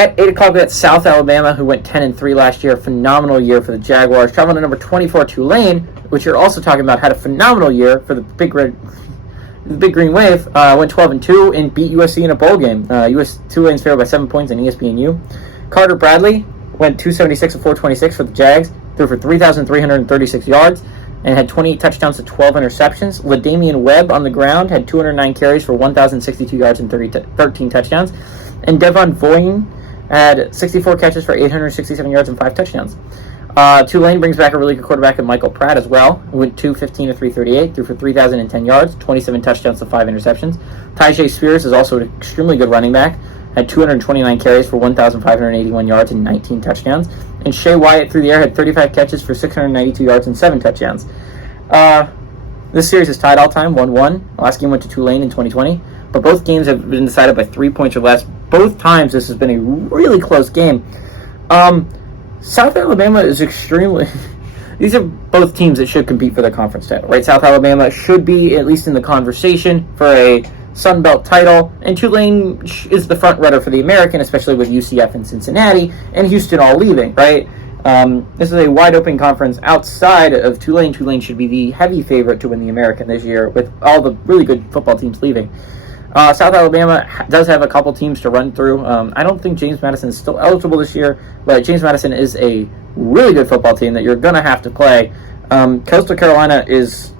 At 8 o'clock, we got South Alabama, who went 10-3 last year. Phenomenal year for the Jaguars. Traveling to number 24, Tulane, which you're also talking about, had a phenomenal year for the Big Green Wave. Went 12-2 and beat USC in a bowl game. Tulane's favored by 7 points in ESPNU. Carter Bradley went 276 of 426 for the Jags. Threw for 3,336 yards and had 28 touchdowns to 12 interceptions. LaDamian Webb on the ground had 209 carries for 1,062 yards and 13 touchdowns. And Devon Voyne had 64 catches for 867 yards and 5 touchdowns. Tulane brings back a really good quarterback in Michael Pratt as well, who went 215 of 338, threw for 3,010 yards, 27 touchdowns to 5 interceptions. Tyjae Spears is also an extremely good running back, had 229 carries for 1,581 yards and 19 touchdowns. And Shea Wyatt through the air had 35 catches for 692 yards and 7 touchdowns. This series is tied all-time, 1-1. The last game went to Tulane in 2020, but both games have been decided by 3 points or less. Both times this has been a really close game. South Alabama is extremely... These are both teams that should compete for the conference title, right? South Alabama should be at least in the conversation for a Sun Belt title, and Tulane is the front runner for the American, especially with UCF and Cincinnati and Houston all leaving, right? This is a wide-open conference outside of Tulane. Tulane should be the heavy favorite to win the American this year with all the really good football teams leaving. South Alabama does have a couple teams to run through. I don't think James Madison is still eligible this year, but James Madison is a really good football team that you're going to have to play. Coastal Carolina is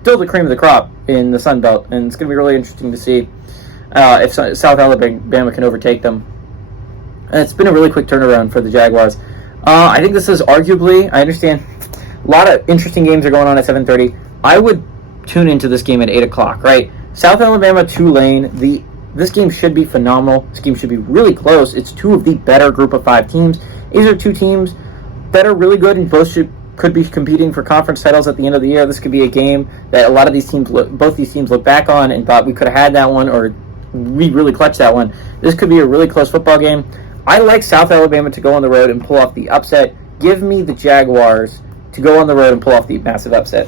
still the cream of the crop in the Sun Belt, and it's going to be really interesting to see if South Alabama can overtake them. And it's been a really quick turnaround for the Jaguars. I think this is arguably, I understand, a lot of interesting games are going on at 7:30. I would tune into this game at 8 o'clock, right? South Alabama, Tulane, this game should be phenomenal. This game should be really close. It's two of the better group of 5 teams. These are two teams that are really good and both could be competing for conference titles at the end of the year. This could be a game that a lot of these teams, both these teams look back on and thought we could have had that one, or we really clutched that one. This could be a really close football game. I like South Alabama to go on the road and pull off the upset. Give me the Jaguars to go on the road and pull off the massive upset.